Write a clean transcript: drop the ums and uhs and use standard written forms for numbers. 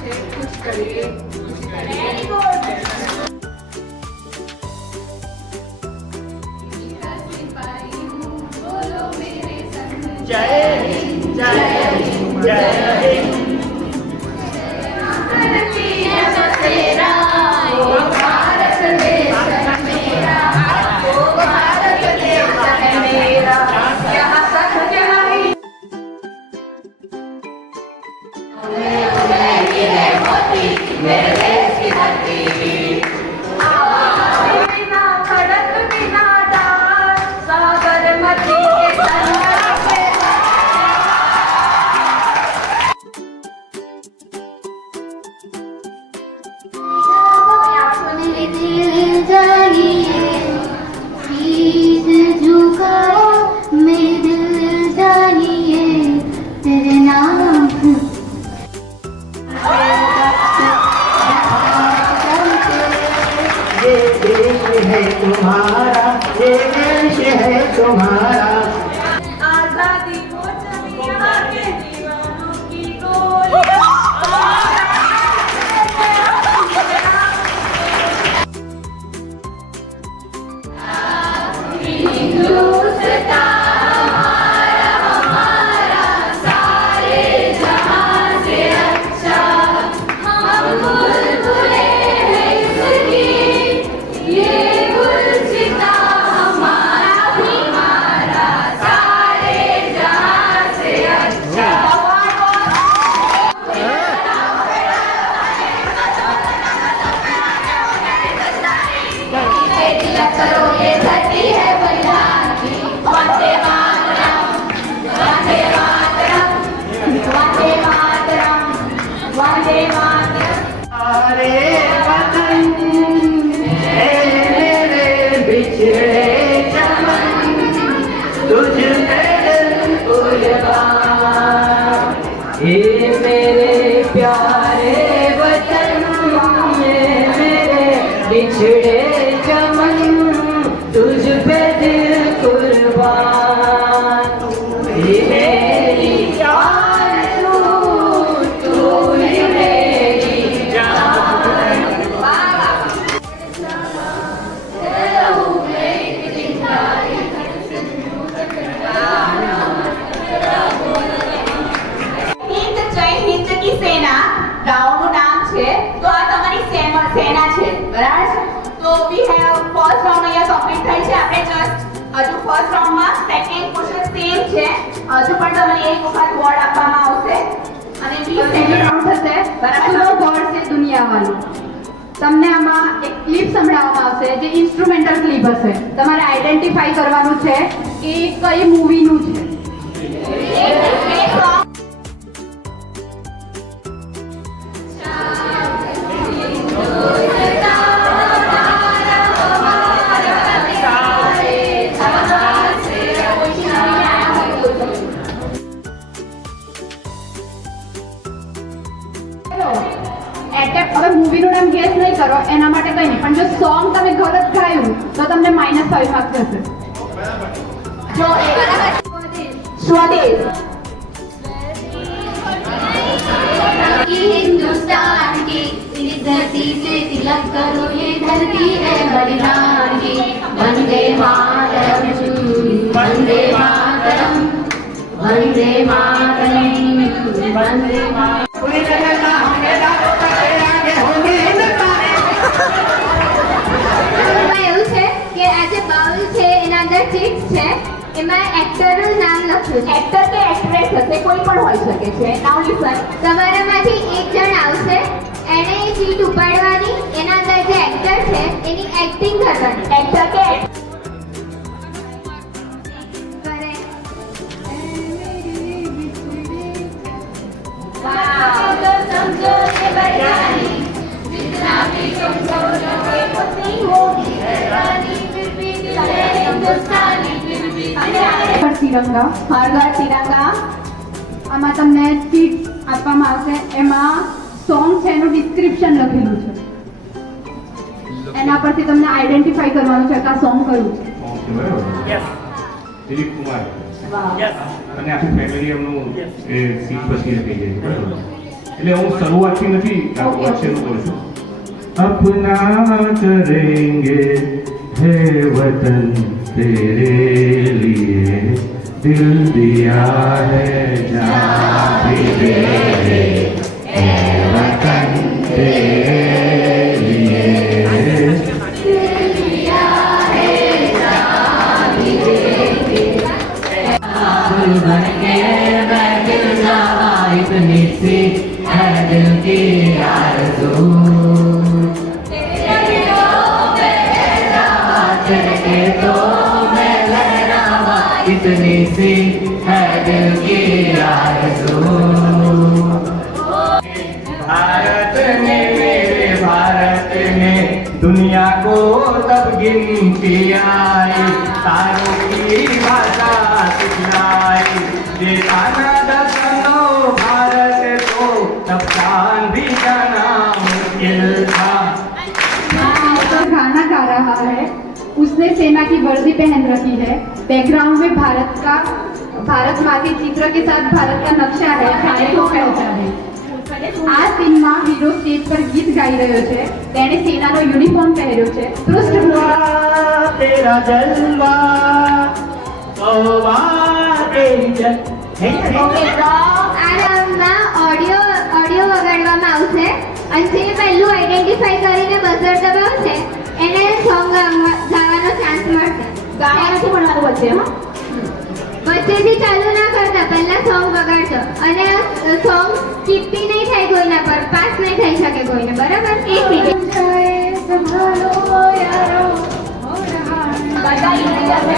છે ખુશ કરીએ વેરી ગુડ બોલો મેરે સંગ જય હિન્દ જય હિન્દ જય હિન્દ तुम्हारा ये देश है तुम्हारा आजादी को चलिया के दीवानों की गोली बिछड़े चमन तुझ पे दिल कुर्बान ये मेरी आरज़ू तू ही मेरी जान हिंद जय हिंद की सेना गाँवનું નામ છે તો આ તમારી સેના છે બરાબર છે તો વી હેવ ફર્સ્ટ રાઉન્ડ અહીંયા કમ્પ્લીટ થઈ છે આપણે જસ્ટ હજુ ફર્સ્ટ રાઉન્ડમાં સેકન્ડ ક્વેશ્ચન સેમ છે હજુ પણ તમને એક વખત વર્ડ આપવામાં આવશે અને 20 સેકન્ડ રાઉન્ડ થશે બરાબર છે વર્ડ છે દુનિયા વાળું તમને આમાં એક ક્લિપ સંભળાવવામાં આવશે જે ઇન્સ્ટ્રુમેન્ટલ ક્લિપ હશે તમારે આઈડેન્ટિફાઈ કરવાનું છે કે કઈ મૂવીનું છે હવે મૂવીનું નામ ગેસ નહીં કરો એના માટે કંઈ નહીં પણ જો સોંગ તમે ઘર જ ગાયું તો તમને -5 માર્ક્સ જશે જો સ્વદેશ हिंदुस्तान की इस धरती से तिलक करो ये धरती है बलिदान की वंदे मातरम वंदे मातरम वंदे मातरम वंदे मातरम એવું છે કે આ જે બાઉલ છે એના અંદર ચિપ્સ છે એમાં એક્ટરનું નામ લખ્યું છે એક્ટર કે એક્ટ્રેસ હશે કોઈ પણ હોઈ શકે છે નાઉ લિસન તમારામાંથી એક જણ આવશે એને એ ચીટ ઉપાડવાની એના અંદર જે એક્ટર છે એની એક્ટિંગ કરવાની એક્ટર કે કરે વાવ તો સમજો કે બરયાની जितना भी तुम सोचोगे उतनी होगी हैरानी फिर भी दिल है हिंदुस्तानी फिर भी તિરંગા हर घर तिरंगा આમાં તમને ચીટ આપવામાં આવશે એમાં સોંગ છે એનું ડિસ્ક્રિપ્શન લખેલું છે એના પરથી તમને આઈડેન્ટિફાઈ કરવાનું છે કે આ સોંગ કયું છે યસ દિલીપ કુમાર વાહ યસ અને આખું ફેમિલી એમનું એ સીટ પછી થઈ જાય છે બરાબર એટલે હું શરૂઆતથી નથી વચ્ચેનું કહું છું. अपना करेंगे है वतन तेरे लिए दिल दिया है जान भी दे है वतन तेरे लिए बन के मैं दिल जावा इतनी सी है दिल की आरज़ू के तो मैं लहरावा इतनी सी है दिल की आरज़ू भारत ने मेरे भारत ने दुनिया को तब गिनती आई तारों की भाषा सिखलाई ये ताना दसनो भारत को तब चांद भी जाना मुश्किल था. तो गाना गा रहा है, उसने सेना की वर्दी पहन रखी है, बैकग्राउंड में भारत माँ के चित्र के साथ भारत का नक्शा है, गाने को पहचा है. આ સીનમાં હીરો સ્ટેજ પર ગીત ગાઈ રહ્યો છે, તેણે સેનાનો યુનિફોર્મ પહેર્યો છે. પૃષ્ઠભૂમિ तेरा जलवा तौबा तेरी जल ઓકે તો આ રાઉન્ડમાં ઓડિયો વગાડવામાં આવશે અને જે પહેલું આઈડેન્ટિફાઈ કરીને બઝર દબાવશે એને સોંગ ગાવાનો ચાન્સ મળશે. ગાવા નથી ભણવાનું વચ્ચે, હા? વચ્ચેથી ચાલુ ના કરતા પહેલા સોંગ વગાડજો અને સોંગ સ્કીપ બી નહીં થાય કોઈના પર, પાસ નહીં થઈ શકે કોઈને, બરાબર? 1 મિનિટ. બધા ઇંગ્લિશ હશે.